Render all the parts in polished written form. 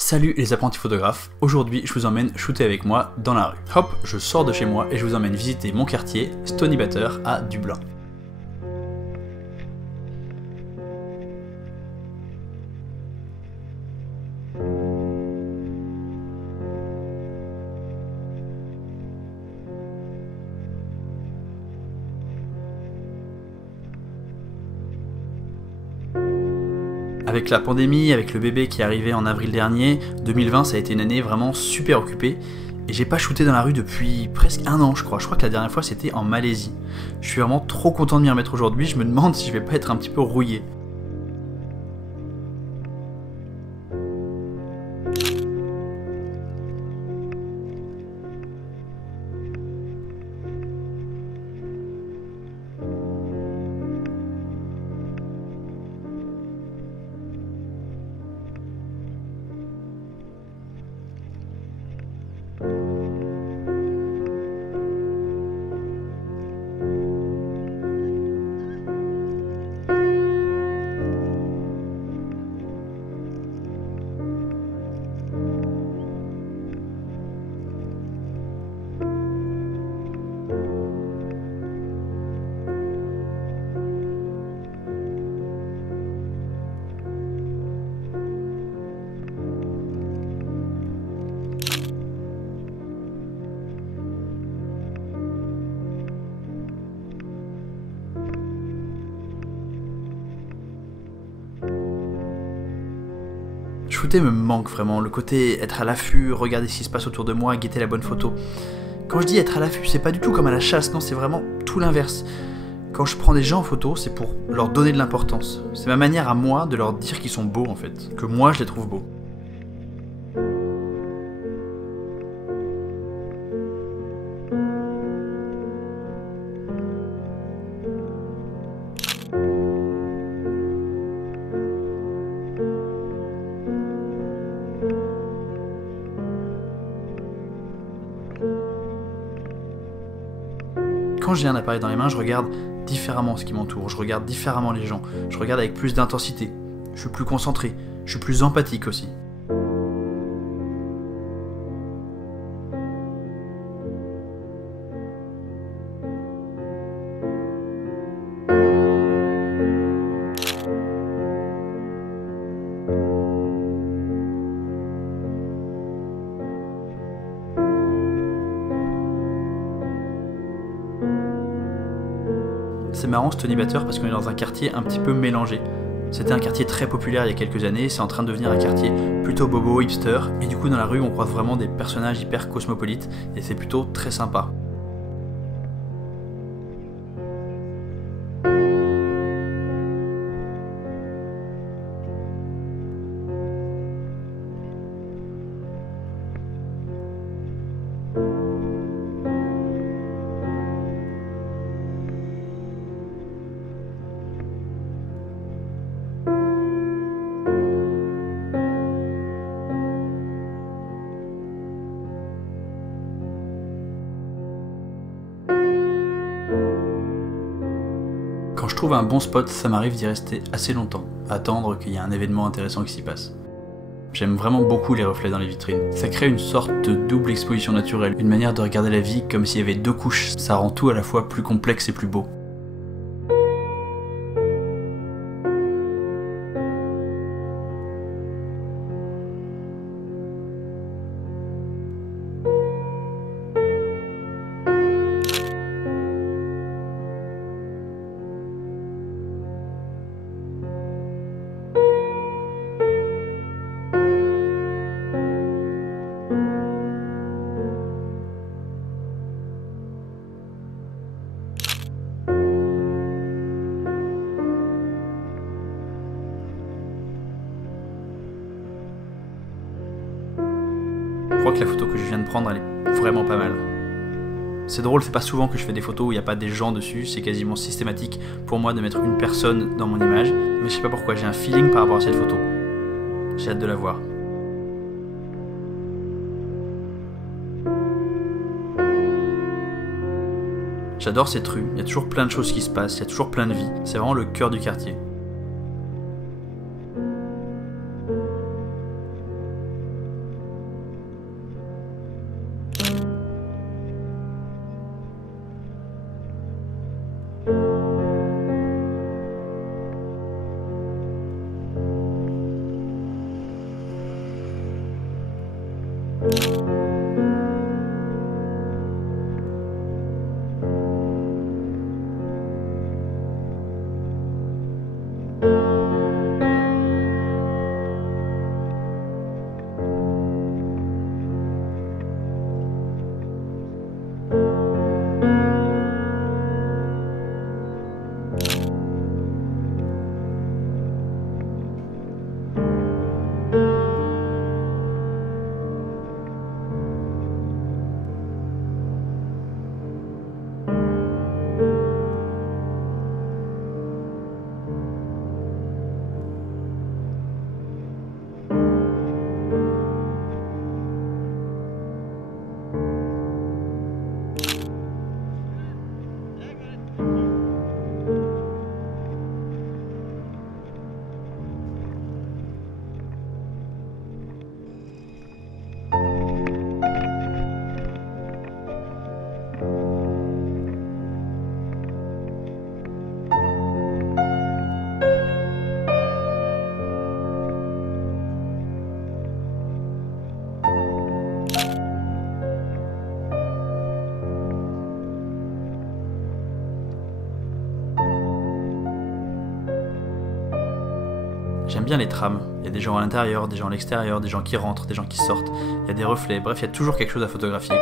Salut les apprentis photographes, aujourd'hui je vous emmène shooter avec moi dans la rue. Hop, je sors de chez moi et je vous emmène visiter mon quartier, Stoneybatter à Dublin. Avec la pandémie, avec le bébé qui est arrivé en avril dernier, 2020 ça a été une année vraiment super occupée et j'ai pas shooté dans la rue depuis presque un an je crois que la dernière fois c'était en Malaisie. Je suis vraiment trop content de m'y remettre aujourd'hui, je me demande si je vais pas être un petit peu rouillé. Shooter me manque vraiment, le côté être à l'affût, regarder ce qui se passe autour de moi, guetter la bonne photo. Quand je dis être à l'affût, c'est pas du tout comme à la chasse, non, c'est vraiment tout l'inverse. Quand je prends des gens en photo, c'est pour leur donner de l'importance. C'est ma manière à moi de leur dire qu'ils sont beaux en fait, que moi je les trouve beaux. Quand j'ai un appareil dans les mains, je regarde différemment ce qui m'entoure, je regarde différemment les gens, je regarde avec plus d'intensité, je suis plus concentré, je suis plus empathique aussi. C'est marrant Stoneybatter parce qu'on est dans un quartier un petit peu mélangé. C'était un quartier très populaire il y a quelques années, c'est en train de devenir un quartier plutôt bobo, hipster, et du coup dans la rue on croise vraiment des personnages hyper cosmopolites, et c'est plutôt très sympa. Quand je trouve un bon spot, ça m'arrive d'y rester assez longtemps, attendre qu'il y ait un événement intéressant qui s'y passe. J'aime vraiment beaucoup les reflets dans les vitrines. Ça crée une sorte de double exposition naturelle, une manière de regarder la vie comme s'il y avait deux couches. Ça rend tout à la fois plus complexe et plus beau. Je crois que la photo que je viens de prendre, elle est vraiment pas mal. C'est drôle, c'est pas souvent que je fais des photos où il n'y a pas des gens dessus, c'est quasiment systématique pour moi de mettre une personne dans mon image, mais je sais pas pourquoi, j'ai un feeling par rapport à cette photo. J'ai hâte de la voir. J'adore cette rue, il y a toujours plein de choses qui se passent, il y a toujours plein de vie, c'est vraiment le cœur du quartier. J'aime bien les trams, il y a des gens à l'intérieur, des gens à l'extérieur, des gens qui rentrent, des gens qui sortent, il y a des reflets, bref, il y a toujours quelque chose à photographier.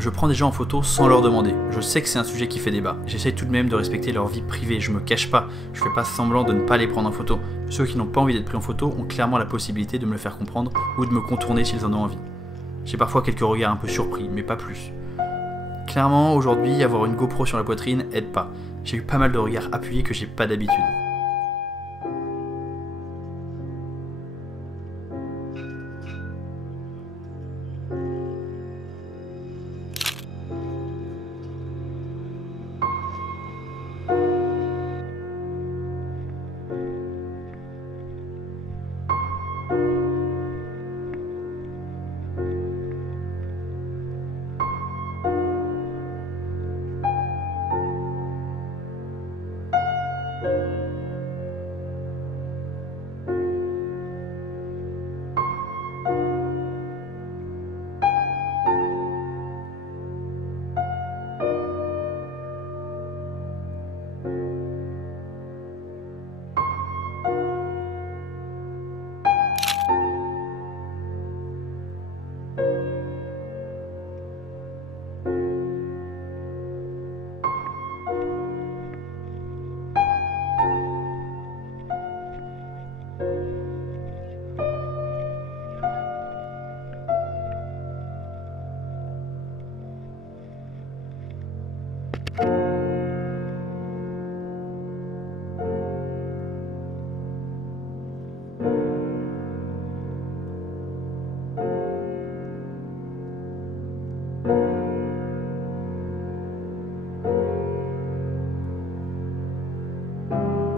Je prends des gens en photo sans leur demander. Je sais que c'est un sujet qui fait débat. J'essaie tout de même de respecter leur vie privée, je me cache pas, je fais pas semblant de ne pas les prendre en photo. Ceux qui n'ont pas envie d'être pris en photo ont clairement la possibilité de me le faire comprendre ou de me contourner s'ils en ont envie. J'ai parfois quelques regards un peu surpris, mais pas plus. Clairement, aujourd'hui, avoir une GoPro sur la poitrine aide pas. J'ai eu pas mal de regards appuyés que j'ai pas d'habitude.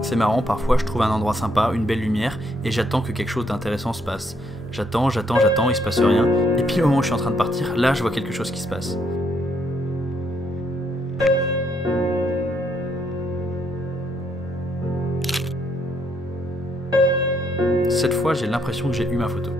C'est marrant, parfois je trouve un endroit sympa, une belle lumière, et j'attends que quelque chose d'intéressant se passe. J'attends, il se passe rien, et puis au moment où je suis en train de partir, là je vois quelque chose qui se passe. Cette fois, j'ai l'impression que j'ai eu ma photo.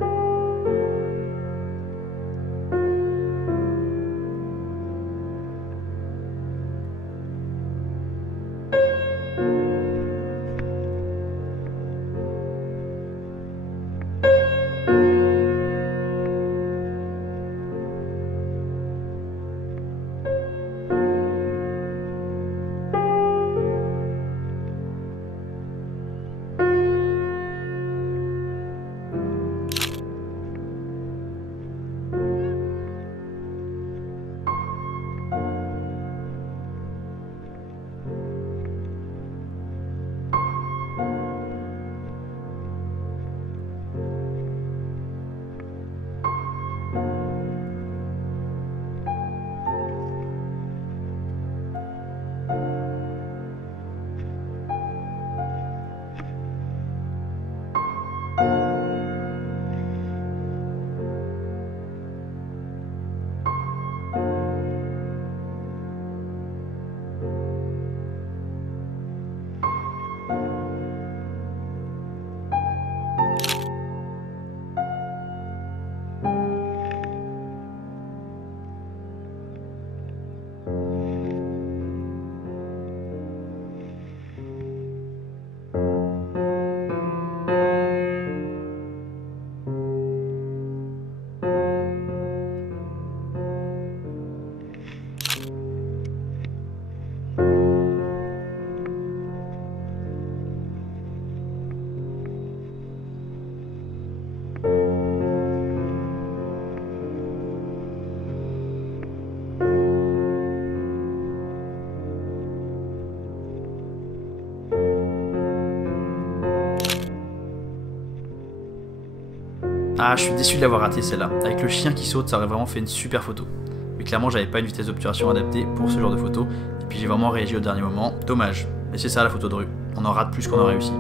Ah, je suis déçu de l'avoir raté celle-là. Avec le chien qui saute, ça aurait vraiment fait une super photo. Mais clairement, j'avais pas une vitesse d'obturation adaptée pour ce genre de photo. Et puis j'ai vraiment réagi au dernier moment. Dommage. Mais c'est ça la photo de rue. On en rate plus qu'on en réussit.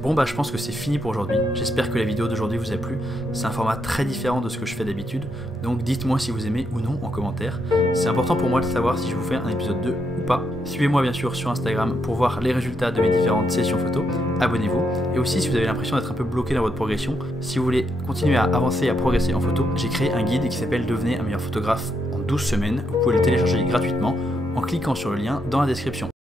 Bon bah je pense que c'est fini pour aujourd'hui, j'espère que la vidéo d'aujourd'hui vous a plu, c'est un format très différent de ce que je fais d'habitude, donc dites-moi si vous aimez ou non en commentaire, c'est important pour moi de savoir si je vous fais un épisode 2 ou pas. Suivez-moi bien sûr sur Instagram pour voir les résultats de mes différentes sessions photos, abonnez-vous, et aussi si vous avez l'impression d'être un peu bloqué dans votre progression, si vous voulez continuer à avancer et à progresser en photo, j'ai créé un guide qui s'appelle Devenez un meilleur photographe en 12 semaines, vous pouvez le télécharger gratuitement en cliquant sur le lien dans la description.